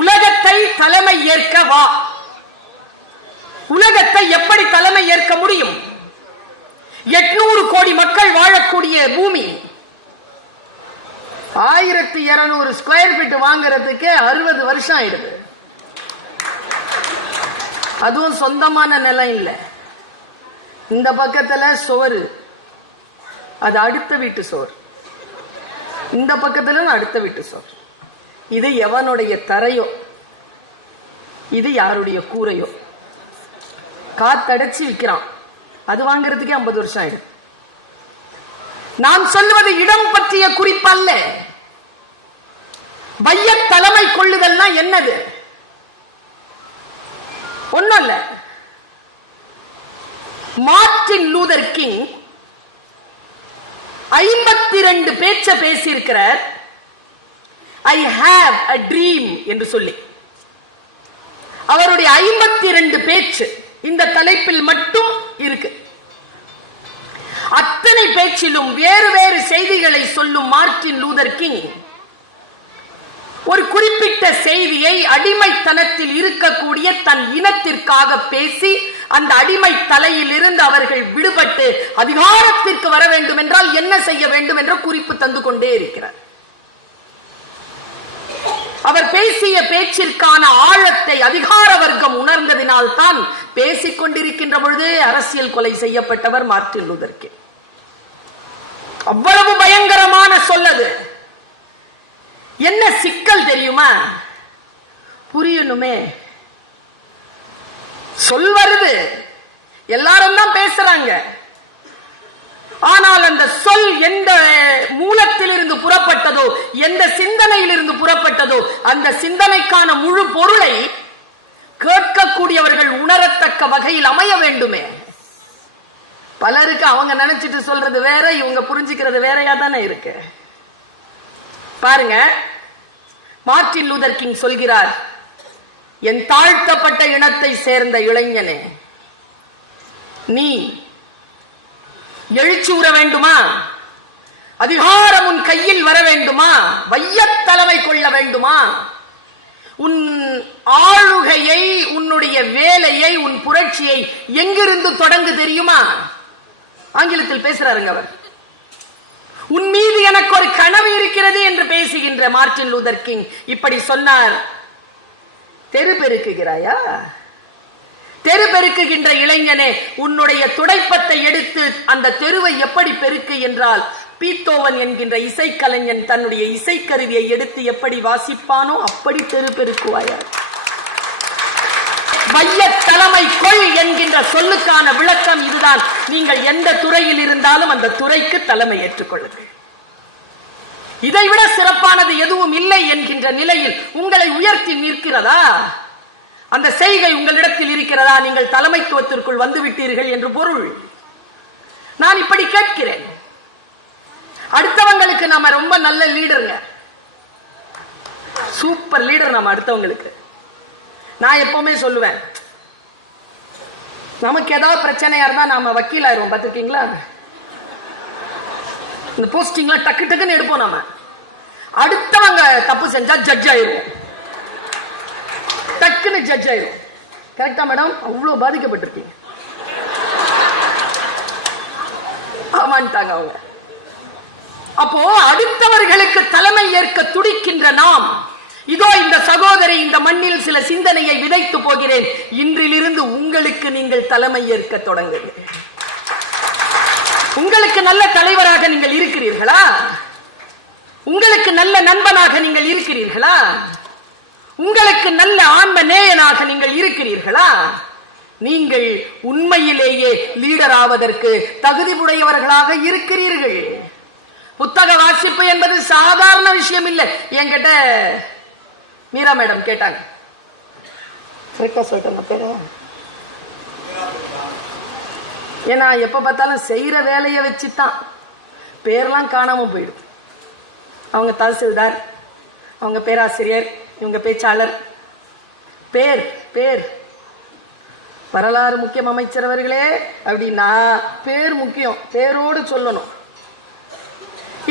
உலகத்தை தலைமை ஏற்க வா. உலகத்தை எப்படி தலைமை ஏற்க முடியும்? 800 கோடி மக்கள் வாழக்கூடிய பூமி 1200 ஸ்கொயர் ஃபீட் வாங்குறதுக்கு 60 வருஷம் ஆயிடுது. அதுவும் சொந்தமான நிலம் இல்ல. இந்த பக்கத்துல சோறு, அது அடுத்த வீட்டு சோறு. இந்த பக்கத்துல அடுத்த வீட்டு சோறு. இது எவனுடைய தரையோ, இது யாருடைய கூரையோ. காத்தடைச்சு விற்கிறான். அது வாங்குறதுக்கே 50 வருஷம் ஆயிடும். நான் சொல்லுவது இடம் பற்றிய குறிப்பல்ல. வைய தலைமை கொள்ளுதல்னா என்னது? ஒண்ணும் இல்ல. மார்ட்டின் லூதர் கிங் 52 பேச்ச பேசியிருக்கிறார். ஐ ஹேவ் அ ட்ரீம் என்று சொல்லி. அவருடைய 52 பேச்சு இந்த தலைப்பில் மட்டும் இருக்கு. அத்தனை பேச்சிலும் வேறு வேறு செய்திகளை சொல்லும் மார்ட்டின் லூதர் கிங் ஒரு குறிப்பிட்ட செய்தியை அடிமைத்தனத்தில் இருக்கக்கூடிய தன் இனத்திற்காக பேசி அந்த அடிமை தலையில் இருந்து அவர்கள் விடுபட்டு அதிகாரத்திற்கு வர வேண்டும் என்றால் என்ன செய்ய வேண்டும் என்ற குறிப்பு தந்து கொண்டே இருக்கிறார். அவர் பேசிய பேச்சிற்கான ஆழத்தை அதிகார வர்க்கம் உணர்ந்ததினால் தான் பேசிக் கொண்டிருக்கின்ற பொழுது அரசியல் கொலை செய்யப்பட்டவர் மார்ட்டின் லூதர் கிங். அவ்வளவு பயங்கரமான சொல்லது. என்ன சிக்கல் தெரியுமா? புரியணுமே. சொல் வருது, எல்லாரும் தான் பேசுறாங்க. ஆனால் அந்த சொல் எந்த மூலத்தில் இருந்து புறப்பட்டதோ, எந்த சிந்தனையில் இருந்து புறப்பட்டதோ, அந்த சிந்தனைக்கான முழு பொருளை கேட்கக்கூடியவர்கள் உணரத்தக்க வகையில் அமைய வேண்டுமே. பலருக்கு அவங்க நினைச்சிட்டு சொல்றது வேற, இவங்க புரிஞ்சுக்கிறது வேறையா தானே இருக்கு. பாருங்க, மார்ட்டின் லூதர் கிங் சொல்கிறார், என் தாழ்த்தப்பட்ட இனத்தை சேர்ந்த இளைஞனே, நீ எழுச்சி உற வேண்டுமா? அதிகாரம் உன் கையில் வர வேண்டுமா? வையத் தலைமை கொள்ள வேண்டுமா? உன் ஆளுகையை, உன்னுடைய வேலையை, உன் புரட்சியை எங்கிருந்து தொடங்கு தெரியுமா? ஆங்கிலத்தில் பேசுறாருங்க அவர். உன் மீது எனக்கு ஒரு கனவு இருக்கிறது என்று பேசுகின்ற மார்ட்டின் லூதர் கிங் இப்படி சொன்னார். தெரு பெருக்குகிறாயா? தெரு பெருக்குகின்ற இளைஞனே, உன்னுடைய துடைப்பத்தை எடுத்து அந்த தெருவை எப்படி பெருக்கு என்றால், பீத்தோவன் என்கின்ற இசைக்கலைஞன் தன்னுடைய இசைக்கருவியை எடுத்து எப்படி வாசிப்பானோ அப்படி தெரு பெருக்குவாயா? வைய தலைமை கொள் என்கின்ற சொல்லுக்கான விளக்கம் இதுதான். நீங்கள் எந்த துறையில் இருந்தாலும் அந்த துறைக்கு தலைமை ஏற்றுக்கொள்ளுங்கள். இதைவிட சிறப்பானது எதுவும் இல்லை என்கின்ற நிலையில் உங்களை உயர்த்தி நிற்கிறதா? அந்த செய்கை உங்களிடத்தில் இருக்கிறதா? நீங்கள் தலைமைத்துவத்திற்குள் வந்து விட்டீர்கள் என்று பொருள். நான் இப்படி கேட்கிறேன். அடுத்தவங்களுக்கு நாம ரொம்ப நல்ல லீடருங்க, சூப்பர் லீடர் நம்ம அடுத்தவங்களுக்கு. நான் எப்பவுமே சொல்லுவேன், நமக்கு ஏதாவது பிரச்சனையா இருந்தா நாம வக்கீல் ஆயிரும். பார்த்திருக்கீங்களா? இந்த போஸ்டிங்ல டக்கு டக்குன்னு எடுப்போம். நாம அடுத்தவங்க தப்பு செஞ்சா ஜட்ஜ் ஆயிரும், டக்குன்னு ஜட்ஜ் ஆயிரும். கரெக்டா மேடம்? அவ்வளவு பாதிக்கப்பட்டிருக்கீங்க. ஆமான்ட்டாங்க அவங்க. அப்போ அடுத்தவர்களுக்கு தலைமை ஏற்க துடிக்கின்ற நாம், இதோ இந்த சகோதரி இந்த மண்ணில் சில சிந்தனையை விதைத்து போகிறேன். இன்றிலிருந்து உங்களுக்கு நீங்கள் தலைமை ஏற்க தொடங்குங்கள். உங்களுக்கு நல்ல தலைவராக நீங்கள் இருக்கிறீர்களா? உங்களுக்கு நல்ல நண்பனாக நீங்கள் இருக்கிறீர்களா? உங்களுக்கு நல்ல ஆன்ம நேயனாக நீங்கள் இருக்கிறீர்களா? நீங்கள் உண்மையிலேயே லீடர் ஆவதற்கு தகுதியுடையவர்களாக இருக்கிறீர்கள். புத்தக வாசிப்பு என்பது சாதாரண விஷயம் இல்லை. என்கிட்ட மீரா மேடம் கேட்டாங்க. ஏன்னா எப்ப பார்த்தாலும் செய்யற வேலையை வச்சுதான் பேர்லாம் காணாம போயிடும். அவங்க தாசில்தார், அவங்க பேராசிரியர், இவங்க பேச்சாளர். பேர் பேர் வரலாறு முக்கியம் அமைச்சர் அவர்களே அப்படின்னா பேர் முக்கியம், பேரோடு சொல்லணும்.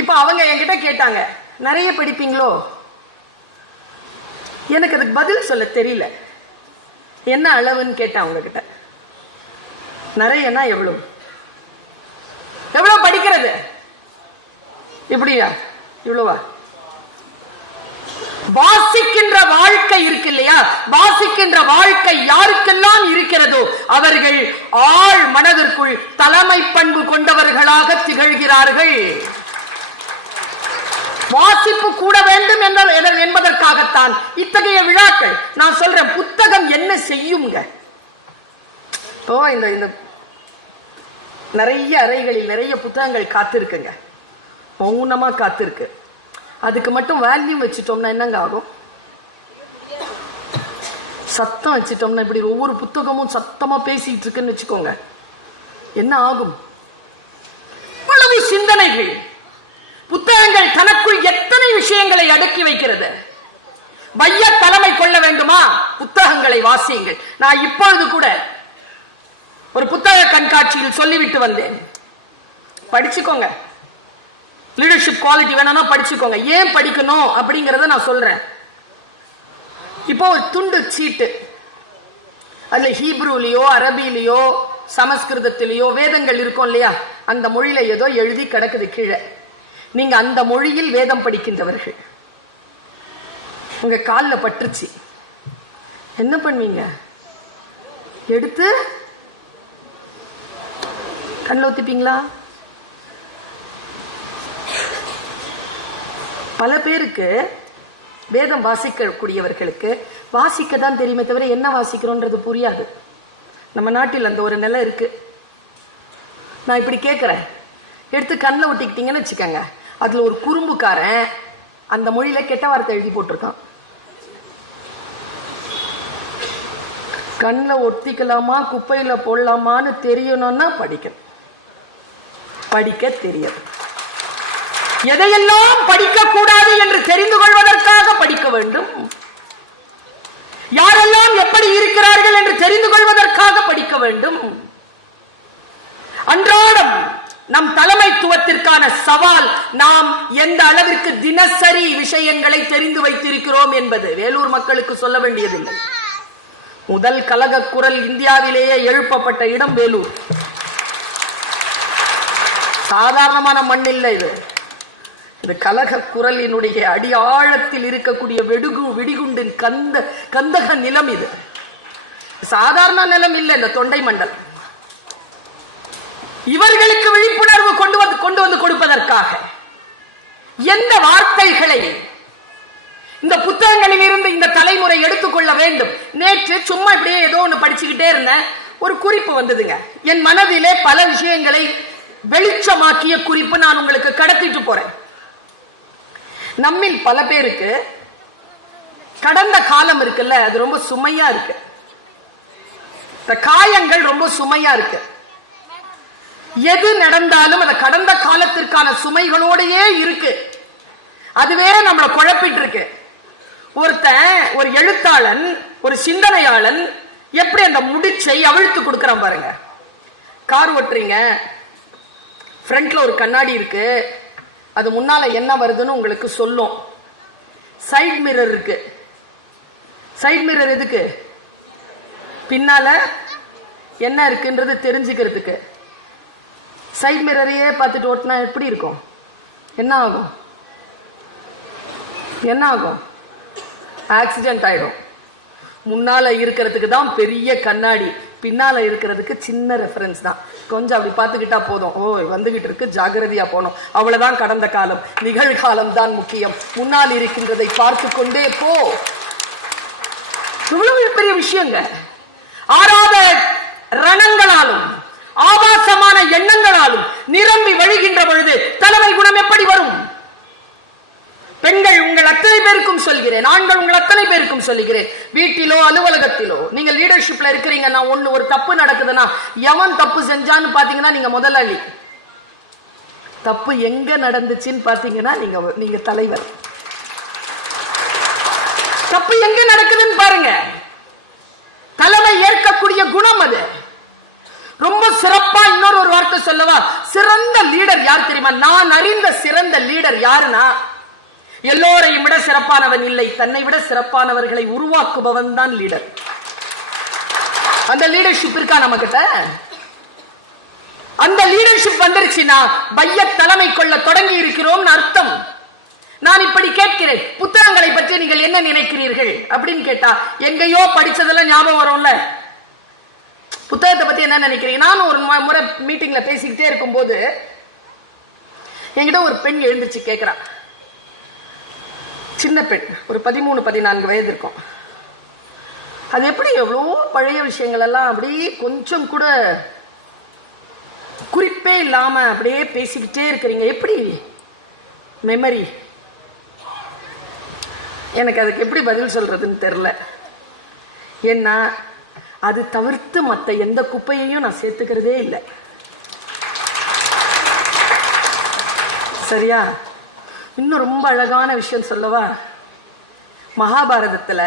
இப்ப அவங்க என்கிட்ட கேட்டாங்க, நிறைய படிப்பீங்களோ? எனக்கு அதுக்கு பதில் சொல்ல தெரியல. என்ன அளவுன்னு கேட்டேன் உங்ககிட்ட. நிறையனா எவ்வளவு எவ்வளவு படிக்கிறது? இப்படியா? இவ்வளவா? வாசிக்கின்ற வாழ்க்கை இருக்கு இல்லையா? வாசிக்கின்ற வாழ்க்கை யாருக்கெல்லாம் இருக்கிறதோ அவர்கள் ஆழ் மனதிற்குள் தலைமை பண்பு கொண்டவர்களாக திகழ்கிறார்கள். வாசிப்பு கூட வேண்டும் என்பதற்காகத்தான் இத்தகைய விழாக்கள். நான் சொல்றேன், புத்தகம் என்ன செய்யுங்க? இப்போ இந்த நிறைய அறைகளில் நிறைய புத்தகங்கள் காத்திருக்குங்க, மௌனமா காத்திருக்கு. அதுக்கு மட்டும் வேல்யூ வச்சுட்டோம்னா என்னங்க ஆகும்? சத்தம் வச்சுட்டோம்னா, இப்படி ஒவ்வொரு புத்தகமும் சத்தமா பேசிட்டு இருக்குன்னு வச்சுக்கோங்க, என்ன ஆகும்? இவ்வளவு சிந்தனைகள். புத்தகங்கள் தனக்குள் எத்தனை விஷயங்களை அடக்கி வைக்கிறது. வைய தலைமை கொள்ள வேண்டுமா? புத்தகங்களை வாசியுங்கள். நான் இப்பொழுது கூட ஒரு புத்தக கண்காட்சியில் சொல்லிவிட்டு வந்தேன், படிச்சுக்கோங்க. லீடர்ஷிப் குவாலிட்டி வேணும்னா படிச்சுக்கோங்க. ஏன் படிக்கணும் அப்படிங்கறத நான் சொல்றேன். இப்போ ஒரு துண்டு சீட்டு, அதுல ஹீப்ரூலயோ அரபியிலயோ சமஸ்கிருதத்திலேயோ வேதங்கள் இருக்கும் இல்லையா, அந்த மொழியில ஏதோ எழுதி கிடக்குது கீழே. நீங்க அந்த மொழியில் வேதம் படிக்கின்றவர்கள், உங்க காலில் பட்டுருச்சு, என்ன பண்ணுவீங்க? எடுத்து கண்ணில் ஊத்திப்பீங்களா? பல பேருக்கு வேதம் வாசிக்கக்கூடியவர்களுக்கு வாசிக்க தான் தெரியுமே தவிர என்ன வாசிக்கிறோன்றது புரியாது. நம்ம நாட்டில் அந்த ஒரு நிலை இருக்கு. நான் இப்படி கேட்கிறேன், எடுத்து கண்ணில் ஒட்டிக்கிட்டீங்கன்னு வச்சுக்கோங்க, அதுல ஒரு குறும்புக்காரன் அந்த மொழியில கெட்ட வார்த்தை எழுதி போட்டிருக்கான். கண்ணில் ஒட்டிக்கலாமா குப்பையில போடலாமான்னு தெரியணும்னா படிக்கணும். படிக்க தெரியாது. எதையெல்லாம் படிக்க கூடாது என்று தெரிந்து கொள்வதற்காக படிக்க வேண்டும். யாரெல்லாம் எப்படி இருக்கிறார்கள் என்று தெரிந்து கொள்வதற்காக படிக்க வேண்டும். அன்றாடம் நம் தலைமைத்துவத்திற்கான சவால், நாம் எந்த அளவிற்கு தினசரி விஷயங்களை தெரிந்து வைத்திருக்கிறோம் என்பது. வேலூர் மக்களுக்கு சொல்ல வேண்டியதில்லை. முதல் கலக குரல் இந்தியாவிலேயே எழுப்பப்பட்ட இடம் வேலூர். சாதாரணமான மண் இல்லை இது. இந்த கலக குரலினுடைய அடி ஆழத்தில் இருக்கக்கூடிய வெடிகுண்டின் கந்தக நிலம் இது. சாதாரண நிலம் இல்லை இந்த தொண்டை மண்டல். இவர்களுக்கு விழிப்புணர்வு கொண்டு வந்து கொடுப்பதற்காக எந்த வார்த்தைகளை இந்த புத்தகங்களில் இருந்து இந்த தலைமுறை எடுத்துக்கொள்ள வேண்டும். நேற்று சும்மா இப்படியே ஏதோ ஒன்று படிச்சுக்கிட்டே இருந்தேன், ஒரு குறிப்பு வந்ததுங்க. என் மனதிலே பல விஷயங்களை வெளிச்சமாக்கிய குறிப்பு நான் உங்களுக்கு கடத்திட்டு போறேன். நம்மில் பல பேருக்கு கடந்த காலம் இருக்குல்ல, அது ரொம்ப சுமையா இருக்கு. இந்த காயங்கள் ரொம்ப சுமையா இருக்கு. எது நடந்தாலும் அந்த கடந்த காலத்திற்கான சுமைகளோடையே இருக்கு. அதுவே நம்மளை குழப்பிட்டு இருக்கு. ஒரு எழுத்தாளன், ஒரு சிந்தனையாளன் எப்படி அந்த முடிச்சை அவிழ்த்து கொடுக்கறான் பாருங்க. கார் ஓட்டுறீங்க, ஃப்ரண்ட்ல ஒரு கண்ணாடி இருக்கு, அது முன்னால என்ன வருதுன்னு உங்களுக்கு சொல்லும். சைடு மிரர் இருக்கு. சைடு மிரர் எதுக்கு? பின்னால என்ன இருக்குன்றது தெரிஞ்சுக்கிறதுக்கு. சைடு மிரரையே பார்த்துட்டு ஓட்டினா எப்படி இருக்கும்? என்ன ஆகும்? என்ன ஆகும்? ஆக்சிடென்ட் ஆயிடும். முன்னால இருக்கிறதுக்கு தான் பெரிய கண்ணாடி, பின்னால இருக்கிறதுக்கு சின்ன ரெஃபரன்ஸ் தான். கொஞ்சம் அப்படி பார்த்துக்கிட்டா போதும், ஓ வந்துகிட்டு இருக்கு, ஜாகிரதையா போனோம், அவ்வளவுதான். கடந்த காலம், நிகழ்காலம் தான் முக்கியம். முன்னால் இருக்கின்றதை பார்த்து கொண்டே போ. இவ்வளவு பெரிய விஷயங்க. ஆறாத ரணங்களாலும் ஆபாசமான எண்ணங்களாலும் நிரம்பி வழிகின்ற பொழுது தலைமை குணம் எப்படி வரும்? பெண்கள் உங்கள் அத்தனை பேருக்கும் சொல்கிறேன், ஆண்கள் உங்கள் அத்தனை பேருக்கும் சொல்லுகிறேன், வீட்டிலோ அலுவலகத்திலோ நீங்க லீடர்ஷிப்ல இருக்கிறீங்கன்னா, ஒரு தப்பு நடக்குதுன்னா எவன் தப்பு செஞ்சான்னு பாத்தீங்கன்னா நீங்க முதலாளி. தப்பு எங்க நடந்துச்சுன்னு பாத்தீங்கன்னா நீங்க தலைவர். தப்பு எங்க நடக்குதுன்னு பாருங்க. தலைமை ஏற்கக்கூடிய குணம் அது. ரொம்ப சிறப்பா இன்னொரு வார்த்தை சொல்லவா? சிறந்த லீடர் யார் தெரியுமா? நான் அறிந்த சிறந்த லீடர் யாருன்னா, எல்லோரையும் விட சிறப்பானவன் இல்லை, தன்னை விட சிறப்பானவர்களை உருவாக்குபவன் தான் லீடர். அந்த லீடர்ஷிப் இருக்கா நம்ம கிட்ட? அந்த லீடர்ஷிப் வந்துருச்சுன்னா பைய தலைமை கொள்ள தொடங்கி இருக்கிறோம் அர்த்தம். நான் இப்படி கேட்கிறேன், புத்தகங்களை பற்றி நீங்கள் என்ன நினைக்கிறீர்கள் அப்படின்னு கேட்டா எங்கேயோ படிச்சதெல்லாம் ஞாபகம் வரும்ல. புத்தகத்தை பத்தி என்ன நினைக்கிறீங்க? நானும் ஒரு முறை மீட்டிங்ல பேசிக்கிட்டே இருக்கும் போது என்கிட்ட ஒரு பெண் எழுந்துச்சு கேட்கிறா. சின்ன பெண், ஒரு 13-14 வயது இருக்கும். அது எப்படி எவ்வளோ பழைய விஷயங்கள் எல்லாம் அப்படியே கொஞ்சம் கூட குறிப்பே இல்லாம அப்படியே பேசிக்கிட்டே இருக்கிறீங்க, எப்படி மெமரி? எனக்கு அதுக்கு எப்படி பதில் சொல்றதுன்னு தெரியல. ஏன்னா அது தவிர்த்து மற்ற எந்த குப்பையையும் நான் சேர்த்துக்கிறதே இல்லை. சரியா? இன்னும் ரொம்ப அழகான விஷயம் சொல்லவா? மகாபாரதத்துல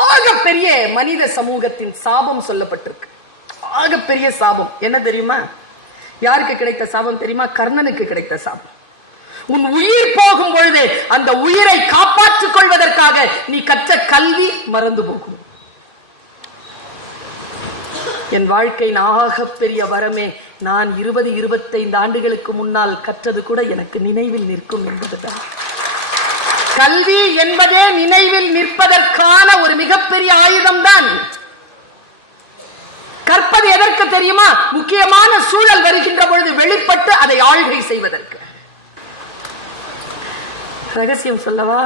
ஆகப்பெரிய மனித சமூகத்தின் சாபம் சொல்லப்பட்டிருக்கு. ஆகப்பெரிய சாபம் என்ன தெரியுமா? யாருக்கு கிடைத்த சாபம் தெரியுமா? கர்ணனுக்கு கிடைத்த சாபம். உன் உயிர் போகும் பொழுது அந்த உயிரை காப்பாற்றிக் கொள்வதற்காக நீ கற்ற கல்வி மறந்து போகும். என் வாழ்க்கையின் ஆகப்பெரிய வரமே நான் 20-25 ஆண்டுகளுக்கு முன்னால் கற்றது கூட எனக்கு நினைவில் நிற்கும் என்பதுதான். கல்வி என்பதே நினைவில் நிற்பதற்கான ஒரு மிகப்பெரிய ஆயுதம் தான். கற்பது எதற்கு தெரியுமா? முக்கியமான சூழல் வருகின்ற பொழுது வெளிப்பட்டு அதை ஆள்கை செய்வதற்கு. ரகசியம் சொல்லவா?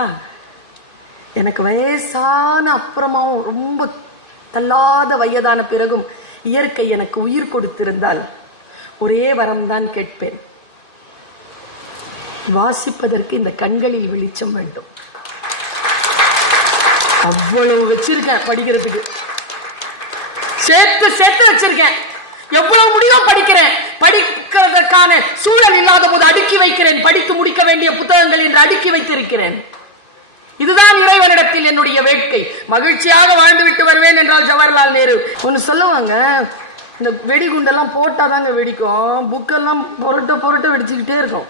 எனக்கு வயசான அப்புறமாவும் ரொம்ப தள்ளாத வயதான பிறகும் இயற்கை எனக்கு உயிர் கொடுத்திருந்தால் ஒரே வரம் தான் கேட்பேன். வாசிப்பதற்கு இந்த கண்களில் வெளிச்சம் வேண்டும். அவ்வளவு வச்சிருக்கேன் படிக்கிறதுக்கு, சேர்த்து சேர்த்து வச்சிருக்கேன். எவ்வளவு முடியும் படிக்கிறேன். படிக்கிறதற்கான சூழல் இல்லாத போது அடுக்கி வைக்கிறேன். படித்து முடிக்க வேண்டிய புத்தகங்கள் என்று அடுக்கி வைத்திருக்கிறேன். இதுதான் இறைவனிடத்தில் என்னுடைய வேட்கை. மகிழ்ச்சியாக வாழ்ந்துவிட்டு வருவேன் என்றால் ஜவஹர்லால் நேரு ஒன்னு சொல்லுவாங்க, இந்த வெடிகுண்டெல்லாம் போட்டாதாங்க வெடிக்கும், புக்கெல்லாம் பொருட்ட பொருட்ட வெடிச்சுக்கிட்டே இருக்கும்.